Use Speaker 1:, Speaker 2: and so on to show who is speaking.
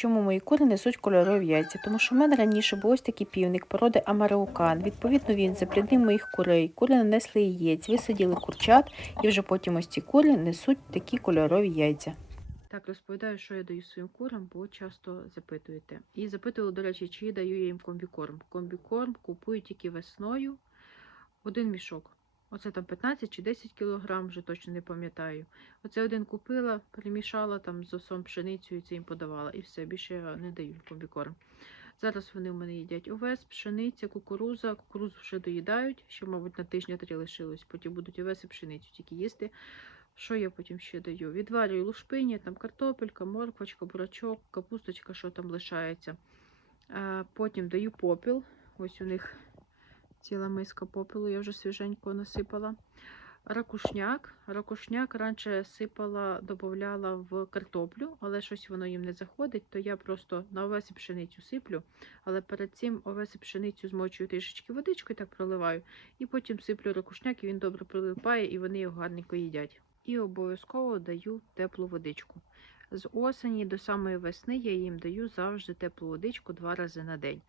Speaker 1: Чому мої кури несуть кольорові яйця? Тому що в мене раніше був ось такий півник породи Амареукан. Відповідно, він запліднив моїх курей. Кури нанесли яєць, висаділи курчат, і вже потім ось ці кури несуть такі кольорові яйця. Так, розповідаю, що я даю своїм курам, бо часто запитуєте. І запитували, до речі, чи даю я їм комбікорм. Комбікорм купую тільки весною один мішок. Оце там 15 чи 10 кілограм, вже точно не пам'ятаю. Оце один купила, перемішала там з осом пшеницю і це їм подавала. І все, більше я не даю комбікорм. Зараз вони в мене їдять овес, пшениця, кукуруза. Кукурузу вже доїдають, ще, мабуть, на тижня три лишилось. Потім будуть овес і пшеницю тільки їсти. Що я потім ще даю? Відварюю лушпині, там картопелька, морквочка, бурачок, капусточка, що там лишається. Потім даю попіл. Ось у них ціла миска попелу, я вже свіженько насипала. Ракушняк. Ракушняк раніше сипала, додавала в картоплю, але щось воно їм не заходить, то я просто на овес пшеницю сиплю. Але перед цим овес пшеницю змочую трішечки водичкою, так проливаю, і потім сиплю ракушняк, і він добре прилипає, і вони його гарненько їдять. І обов'язково даю теплу водичку. З осені до самої весни я їм даю завжди теплу водичку два рази на день.